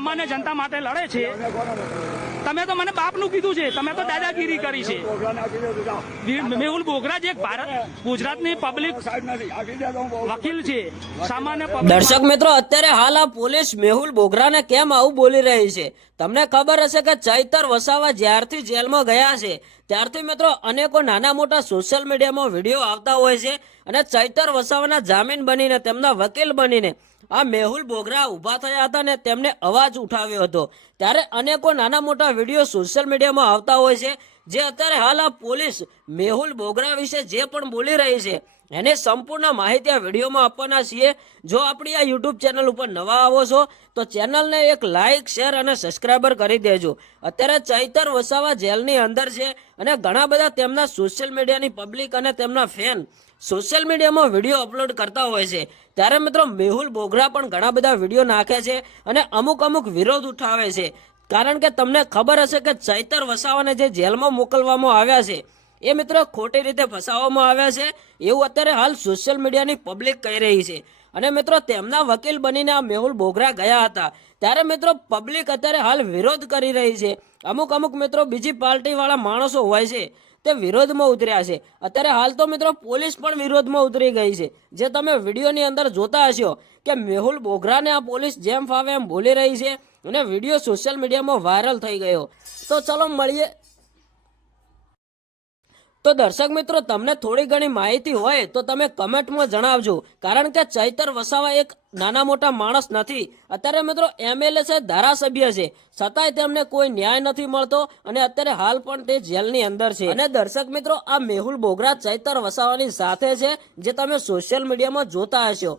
સામાન્ય જનતા માટે લડે છે. તમે તો મને બાપનું કીધું છે. તમે તો દાદાગીરી કરી છે. મેહુલ બોગરા જે ભારત ગુજરાતની પબ્લિક વકીલ છે. સામાન્ય દર્શક મિત્રો, અત્યારે હાલ આ પોલીસ મેહુલ બોગરાને કેમ આવું બોલી રહી છે? તમને ખબર હશે કે ચૈતર વસાવા જ્યારથી જેલમાં ગયા છે. ત્યારથી મિત્રો, અનેકો નાના મોટા સોશિયલ મીડિયામાં વીડિયો આવતા હોય છે અને ચૈતર વસાવાના જામીન બનીને તેમના વકીલ બનીને આ મેહુલ બોગરા ઊભા થયા હતા ને તેમને અવાજ ઉઠાવ્યો હતો. ત્યારે અનેકો નાના મોટા વીડિયો સોશિયલ મીડિયામાં આવતા હોય છે. જે અત્યારે હાલ આ પોલીસ મેહુલ બોગરા વિશે જે પણ બોલી રહી છે, એને સંપૂર્ણ માહિતી આ વિડીયોમાં આપવાના છીએ. જો આપણી આ યુટ્યુબ ચેનલ ઉપર નવા આવો છો, તો ચેનલને એક લાઇક શેર અને સબસ્ક્રાઈબર કરી દેજો. અત્યારે ચૈતર વસાવા જેલની અંદર છે અને ઘણા બધા તેમના સોશિયલ મીડિયાની પબ્લિક અને તેમના ફેન સોશિયલ મીડિયામાં વીડિયો અપલોડ કરતા હોય છે. ત્યારે મિત્રો મેહુલ બોગરા પણ ઘણા બધા વીડિયો નાખે છે અને અમુક અમુક વિરોધ ઉઠાવે છે. કારણ કે તમને ખબર હશે કે ચૈતર વસાવાને જે જેલમાં મોકલવામાં આવ્યા છે, એ મિત્રો ખોટી રીતે ફસાવવામાં આવ્યા છે. એવું અત્યારે હાલ સોશિયલ મીડિયાની પબ્લિક કહી રહી છે. અને મિત્રો તેમના વકીલ બનીને આ મેહુલ બોગરા ગયા હતા. ત્યારે મિત્રો પબ્લિક અત્યારે હાલ વિરોધ કરી રહી છે. અમુક અમુક મિત્રો બીજી પાર્ટીવાળા માણસો હોય છે, તે વિરોધમાં ઉતર્યા છે. અત્યારે હાલ તો મિત્રો પોલીસ પણ વિરોધમાં ઉતરી ગઈ છે. જે તમે વિડીયોની અંદર જોતા હશો કે મેહુલ બોગરાને આ પોલીસ જેમ ફાવે એમ બોલી રહી છે અને વીડિયો સોશિયલ મીડિયામાં વાયરલ થઈ ગયો. તો ચલો મળીએ તો દર્શક મિત્રો, તમને થોડી ઘણી માહિતી હોય તો તમે કમેન્ટમાં જણાવજો. કારણ કે ચૈતર વસાવા એક નાના મોટા માણસ નથી. અત્યારે મિત્રો એમએલએ છે, ધારાસભ્ય છે. છતાંય તેમને કોઈ ન્યાય નથી મળતો અને અત્યારે હાલ પણ તે જેલની અંદર છે. અને દર્શક મિત્રો, આ મેહુલ બોગરા ચૈતર વસાવાની સાથે છે, જે તમે સોશિયલ મીડિયામાં જોતા હશો.